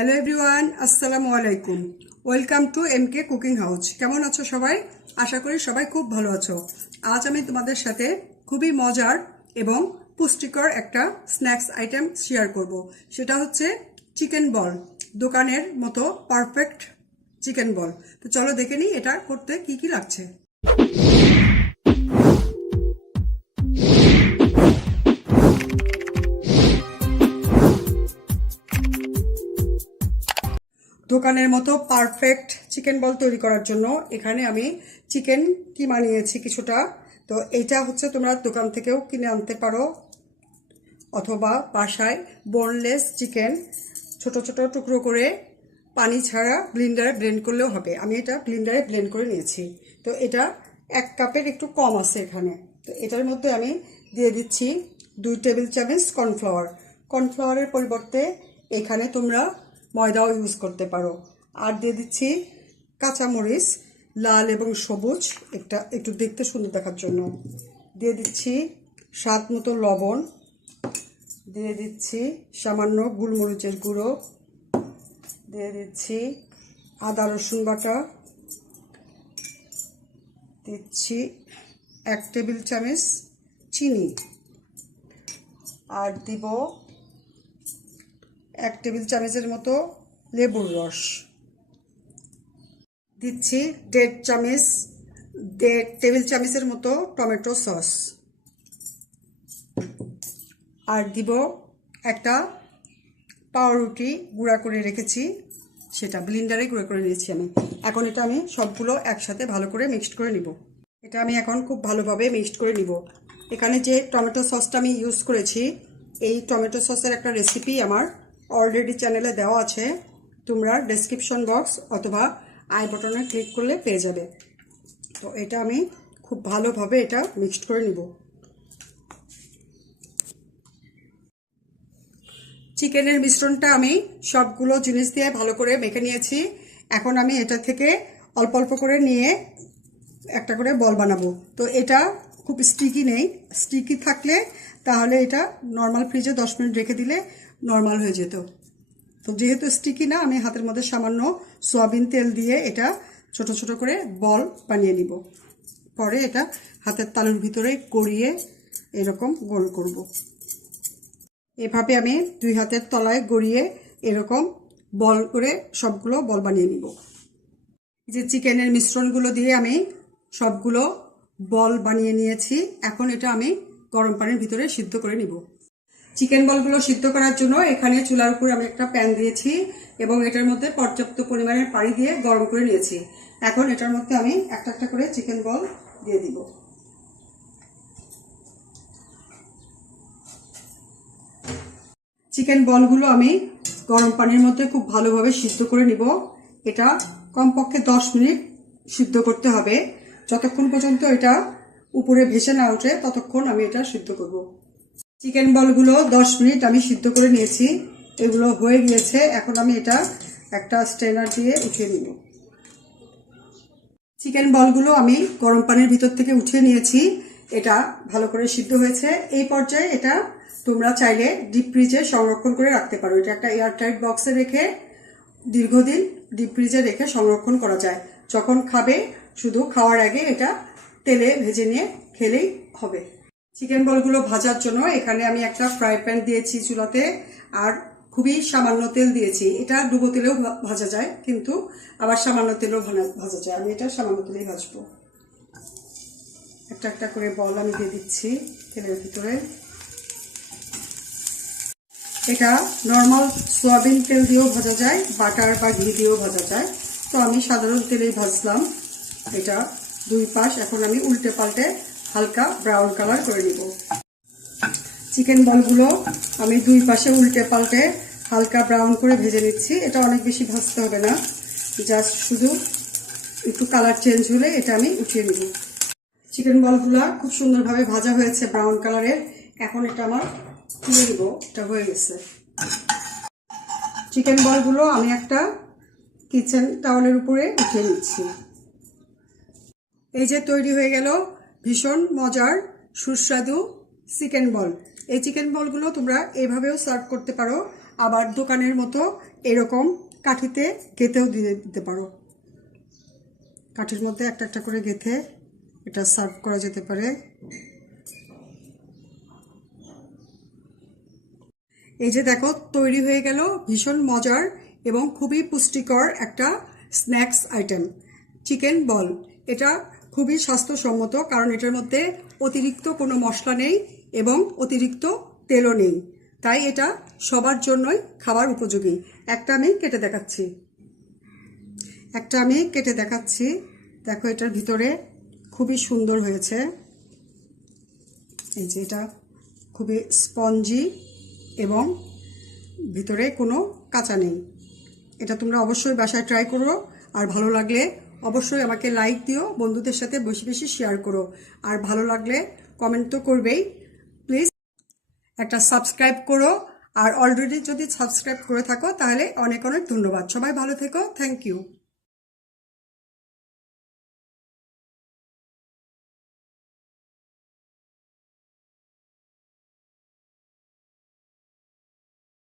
Hello everyone, আসসালামু আলাইকুম। Welcome to MK cooking house. কেমন আছো সবাই? আশা করি সবাই খুব ভালো আছো। আজ আমি তোমাদের সাথে খুবই মজার এবং পুষ্টিকর একটা স্ন্যাক্স আইটেম শেয়ার করব। সেটা হচ্ছে চিকেন বল। দোকানের মতো পারফেক্ট চিকেন বল। তো চলো দেখে নিই এটা করতে কি কি লাগছে। দোকানের মতো পারফেক্ট চিকেন বল তৈরি করার জন্য এখানে আমি চিকেন কিমা নিয়েছি কিছুটা। তো এইটা হচ্ছে তোমরা দোকান থেকেও কিনে আনতে পারো, অথবা বাসায় বোনলেস চিকেন ছোট ছোট টুকরো করে পানি ছাড়া ব্লেন্ডারে ব্লেন্ড করলেও হবে। আমি এটা ব্লেন্ডারে ব্লেন্ড করে নিয়েছি। তো এটা 1 কাপের একটু কম আছে এখানে। তো এটার মধ্যে আমি দিয়ে দিচ্ছি 2 টেবিল চামচ কর্নফ্লাওয়ার। কর্নফ্লাওয়ারের পরিবর্তে এখানে তোমরা ময়দাও ইউজ করতে পারো। আর দিয়ে দিচ্ছি কাঁচামরিচ, লাল এবং সবুজ, একটু দেখতে সুন্দর দেখার জন্য। দিয়ে দিচ্ছি স্বাদ মতো লবণ, দিয়ে দিচ্ছি সামান্য গোলমরিচের গুঁড়ো, দিয়ে দিচ্ছি আদা রসুন বাটা, দিচ্ছি 1 টেবিল চামচ চিনি, আর দিব 1 টেবিল চামচের মতো লেবুর রস, দিচ্ছি 1.5 টেবিল চামচের মতো টমেটো সস, আর দিব একটা পাউরুটি গুঁড়া করে রেখেছি, সেটা ব্লেন্ডারে গুঁড়া করে নিয়েছি আমি। এখন এটা আমি সবগুলো একসাথে ভালো করে মিক্সড করে নিব। এটা আমি এখন খুব ভালোভাবে মিক্সড করে নিব। এখানে যে টমেটো সসটা আমি ইউজ করেছি, এই টমেটো সসের একটা রেসিপি আমার অলরেডি চ্যানেলে দেওয়া আছে। তোমরা ডেসক্রিপশন বক্স অথবা আই বাটনে ক্লিক করলে পেয়ে যাবে। তো এটা আমি খুব ভালোভাবে এটা মিক্সড করে নিব। চিকেনের মিশ্রণটা আমি সবগুলো জিনিস দিয়ে ভালো করে মেখে নিয়েছি। এখন আমি এটা থেকে অল্প অল্প করে নিয়ে একটা করে বল বানাবো। তো এটা খুব স্টিকি নেই, স্টিকি থাকলে তাহলে এটা নর্মাল ফ্রিজে 10 মিনিট রেখে দিলে নর্মাল হয়ে যেত। তো যেহেতু স্টিকি না, আমি হাতের মধ্যে সামান্য সয়াবিন তেল দিয়ে এটা ছোট ছোট করে বল বানিয়ে নিব। পরে এটা হাতের তালুর ভিতরে গড়িয়ে এরকম গোল করব। এভাবে আমি 2 হাতের তলায় গড়িয়ে এরকম বল করে সবগুলো বল বানিয়ে নিব। এই যে চিকেনের মিশ্রণগুলো দিয়ে আমি সবগুলো বল বানিয়ে নিয়েছি। এখন এটা আমি গরম পানির ভিতরে সিদ্ধ করে নিব। চিকেন বলগুলো সিদ্ধ করার জন্য এখানে চুলার উপরে আমি একটা প্যান দিয়েছি এবং এটার মধ্যে পর্যাপ্ত পরিমাণের পানি দিয়ে গরম করে নিয়েছি। এখন এটার মধ্যে আমি একটা একটা করে চিকেন বল দিয়ে দিব। চিকেন বলগুলো আমি গরম পানির মধ্যে খুব ভালোভাবে সিদ্ধ করে নিব। এটা কমপক্ষে 10 মিনিট সিদ্ধ করতে হবে। যতক্ষণ পর্যন্ত এটা উপরে ভেসে না ওঠে ততক্ষণ আমি এটা সিদ্ধ করব। চিকেন বলগুলো 10 মিনিট আমি সিদ্ধ করে নিয়েছি। এগুলো হয়ে গিয়েছে। এখন আমি এটা একটা স্ট্রেনার দিয়ে উঠিয়ে নিব। চিকেন বলগুলো আমি গরম পানির ভিতর থেকে উঠিয়ে নিয়েছি। এটা ভালো করে সিদ্ধ হয়েছে। এই পর্যায়ে এটা তোমরা চাইলে ডিপ ফ্রিজে সংরক্ষণ করে রাখতে পারো। এটা একটা এয়ারটাইট বক্সে রেখে দীর্ঘদিন ডিপ ফ্রিজে রেখে সংরক্ষণ করা যায়। যখন খাবে শুধু খাওয়ার আগে এটা তেলে ভেজে নিয়ে খেলেই হবে। চিকেন বলগুলো ভাজার জন্য এখানে আমি একটা ফ্রাই প্যান দিয়েছি চুলাতে, আর খুবই সামান্য তেল দিয়েছি। এটা ডুবো তেলেও ভাজা যায়, কিন্তু আবার সামান্য তেলেও ভাজা যায়। আমি এটা সামান্য তেলেই ভাজবো। একটা একটা করে বল আমি দিয়ে দিচ্ছি তেলের ভিতরে। এটা নর্মাল সয়াবিন তেল দিয়েও ভাজা যায়, বাটার বা ঘি দিয়েও ভাজা যায়। তো আমি সাধারণ তেলেই ভাজলাম এটা 2 পাশ। এখন আমি উল্টে পাল্টে হালকা ব্রাউন কালার করে নিব। চিকেন বলগুলো আমি 2 পাশে উল্টে পাল্টে হালকা ব্রাউন করে ভেজে নিচ্ছি। এটা অনেক বেশি ভাজতে হবে না, জাস্ট শুধু একটু কালার চেঞ্জ হলে এটা আমি উঠিয়ে নিব। চিকেন বলগুলো খুব সুন্দরভাবে ভাজা হয়েছে ব্রাউন কালারের। এখন এটা আমার তুলে নিব। এটা হয়ে গেছে। চিকেন বলগুলো আমি একটা কিচেন টাওয়ালের উপরে উঠিয়ে নিচ্ছি। এই যে তৈরি হয়ে গেল ভীষণ মজার সুস্বাদু চিকেন বল। এই চিকেন বলগুলো তোমরা এইভাবেও সার্ভ করতে পারো। আবার দোকানের মতো এরকম কাঠিতে গেঁথেও দিয়ে দিতে পারো। কাঠির মধ্যে একটা একটা করে গেঁথে এটা সার্ভ করা যেতে পারে। এই যে দেখো তৈরি হয়ে গেল ভীষণ মজার এবং খুবই পুষ্টিকর একটা স্ন্যাক্স আইটেম, চিকেন বল। এটা খুবই স্বাস্থ্যসম্মত, কারণ এটার মধ্যে অতিরিক্ত কোনো মশলা নেই এবং অতিরিক্ত তেলও নেই, তাই এটা সবার জন্যই খাবার উপযোগী। একটা আমি কেটে দেখাচ্ছি। দেখো এটার ভিতরে খুবই সুন্দর হয়েছে। এই যে এটা খুবই স্পঞ্জি এবং ভিতরে কোনো কাঁচা নেই। এটা তোমরা অবশ্যই বাসায় ট্রাই করো, আর ভালো লাগলে অবশ্যই আমাকে লাইক দিও, বন্ধুদের সাথে বেশি বেশি শেয়ার করো, আর ভালো লাগলে কমেন্ট তো করবেই। প্লিজ একটা সাবস্ক্রাইব করো, আর অলরেডি যদি সাবস্ক্রাইব করে থাকো তাহলে অনেক অনেক ধন্যবাদ। সবাই ভালো থেকো, থ্যাংক ইউ।